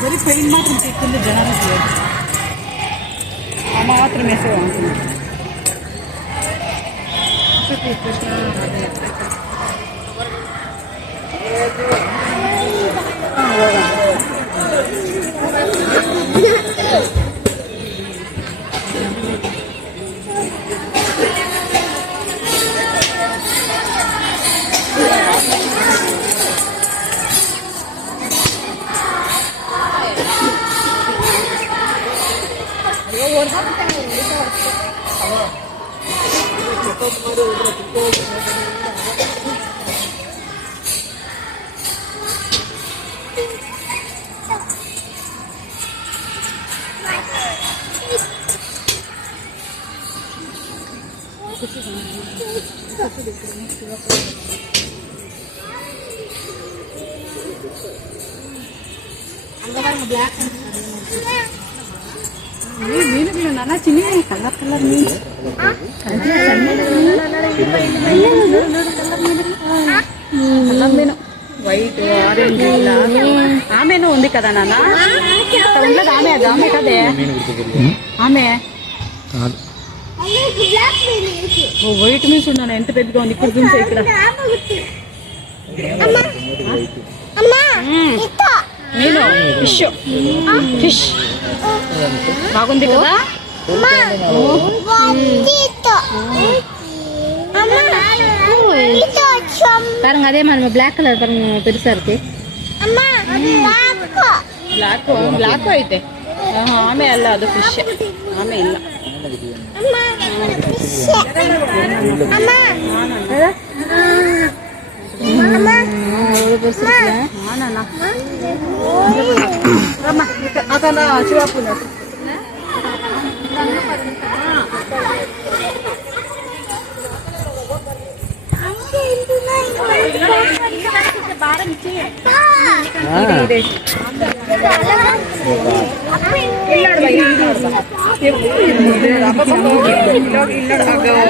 ಬರೀ ಪೈನ್ ಮಾತ್ರ ತಿಳ್ಕೊಂಡು ಜನ ಮಾತ್ರ ಮೆಸೇಜ್ ಕೃಷ್ಣ ಮೀನುಗಳು ನಾನಾ ಚಿನ್ನಿ ಕಲರ್ ಕಲರ್ ಮೀನು కలర్ మీను వైట్ ఆరెంజ్ ఇలా ఆమెను ఉంది కదా నాన్న ఉండదు ఆమె అది ఆమె కదే ఆమె వైట్ మీన్స్ ఉన్నాను ఎంత పెద్దగా ఉంది ఇక్కడ చూసే ఇక్కడ మీను ఫిష్ ఫిష్ బాగుంది కదా பாருங்க அதே மாதிரி பிளாக் கலர் பாருங்க பெருசா இருக்கு ಬ್ಲಾಕ್ ಐತೆ ಆಮೆ ಅಲ್ಲ ಅದು ಫಿಶ್ ಆಮೆ ಇಲ್ಲ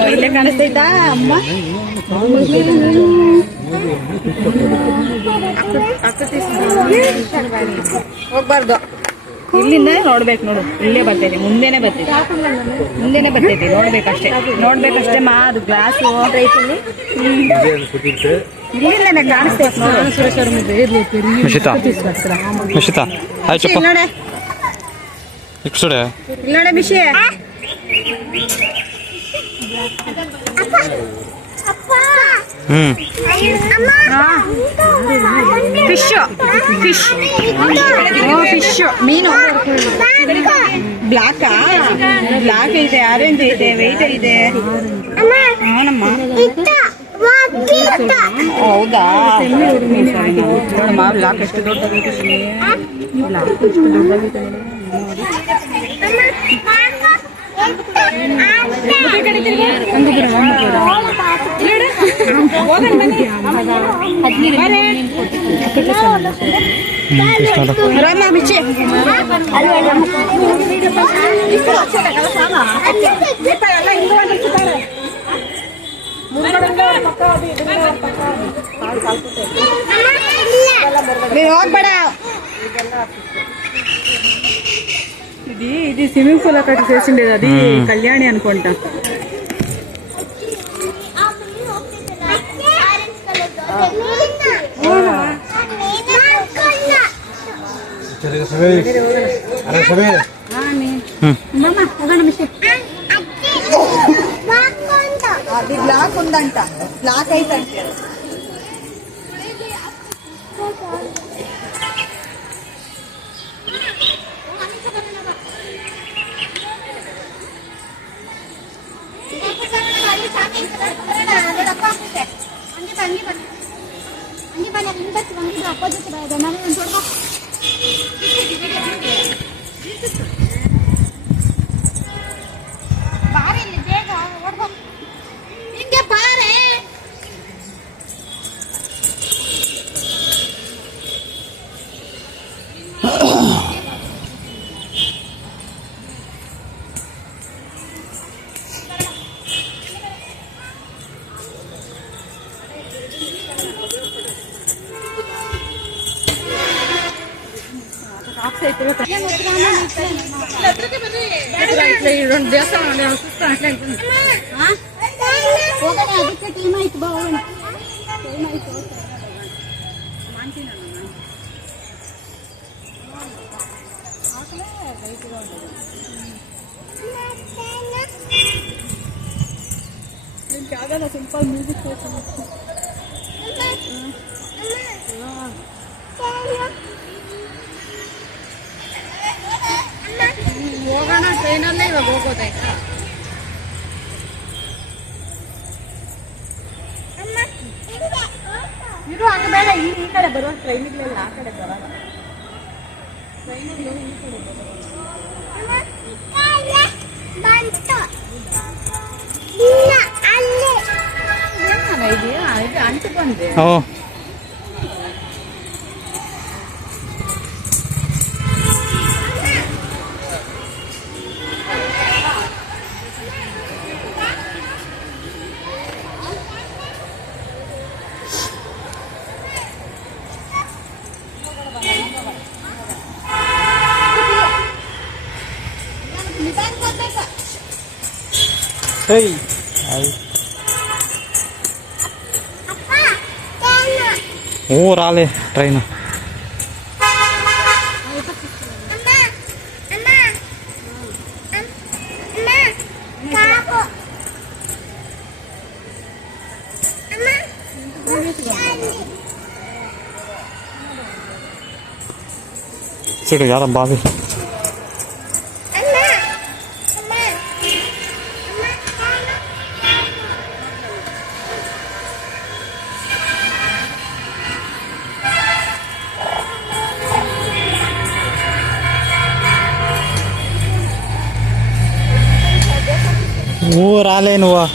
ಇಲ್ಲೇ ಕಾಣಿಸ್ತೈತಾ ಅಮ್ಮ ಹೋಗ್ಬಾರ್ದು ಇಲ್ಲಿಂದ ನೋಡ್ಬೇಕು ನೋಡು ಇಲ್ಲೇ ಬರ್ತೈತಿ ಮುಂದೆನೆ ಬರ್ತೈತಿ ನೋಡ್ಬೇಕಷ್ಟೇ ಮಾ ಅದು ಗ್ಲಾಸ್ ಇಲ್ಲಿಂದ ಕಾಣಿಸ್ತೈತಿ ಇಲ್ಲೋಡೆ ಬಿಷಿ ಫಿಶ್ ಫಿಶ್ ಫಿಶ್ ಮೀನು ಬ್ಲಾಕ್ ಇದೆ ಆರೆಂಜ್ ಇದೆ ವೈಟ್ ಇದೆ ಅವನಮ್ಮ ಹೌದಾ ನೋಡಮ್ಮ ಬ್ಲಾಕ್ ಎಷ್ಟು ದೊಡ್ಡದಾಗೈತೆ ಹೋಗ್ಬೇಡ ఇది స్విమ్మింగ్ పూల్ అక్కడ చేసిండేది అది కళ్యాణి అనుకుంటా అది బ్లాక్ ఉందంట బ్లాక్ అయితే రెండు దేవస్థానం ಅದಕ್ಕೆ ಟೈಮ್ ಆಯ್ತು ಬಾ ಟೈಮ್ ಆಯ್ತು ಆಗಲ್ಲ ಸಿಂಪಲ್ ಮ್ಯೂಸಿಕ್ ಹೋಗೋಣ ಟ್ರೈನಲ್ಲೇ ಇವಾಗ ಹೋಗೋದಾಯ್ತಾ ಇರು ಹಂಗ ಬೇಡ ಈ ಕಡೆ ಬರೋ ಟ್ರೈನಿಗಳೆಲ್ಲ ಆ ಕಡೆ ಬರೋಲ್ಲ ಟ್ರೈನಲ್ಲಿ ಈ ಕಡೆ ಇದೆಯಾ ಇದು ಅಂಟು ಬಂದೆ రాలే ట్రైన్ చూడు యారా బావి రాలే నువ్వా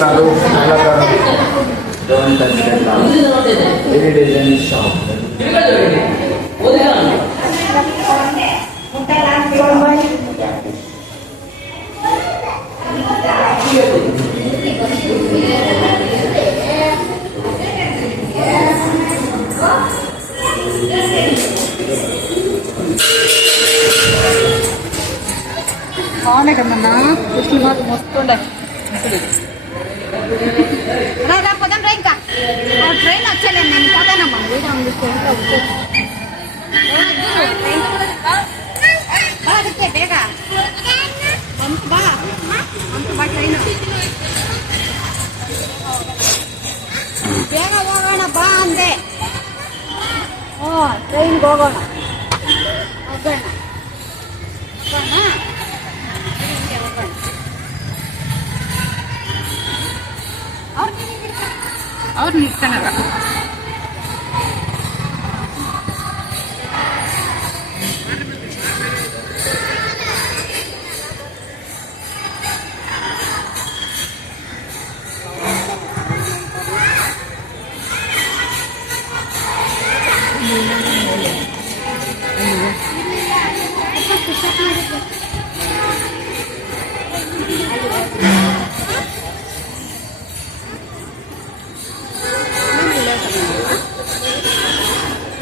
Taruh, don't touch that now. It is in shop. బాగున్నాయి కదన్నా కుర్చీలు మాత్రం మస్తుండే రా పోదాం రా ఇంకా ట్రైన్ వచ్చేలే నేను పోతానమ్మా వీడియో ఉంది ಅದಕ್ಕೆ ಬೇಗ ಅಂತ ಬಾ ಟ್ರೈನ್ ಬೇಗ ಹೋಗೋಣ ಬಾ ಅಂದೆ ಟ್ರೈನ್ಗೆ ಹೋಗೋಣ ಹೋಗೋಣ ಅವ್ರು ನಿಲ್ತಾನಲ್ಲ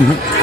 Mm-hmm.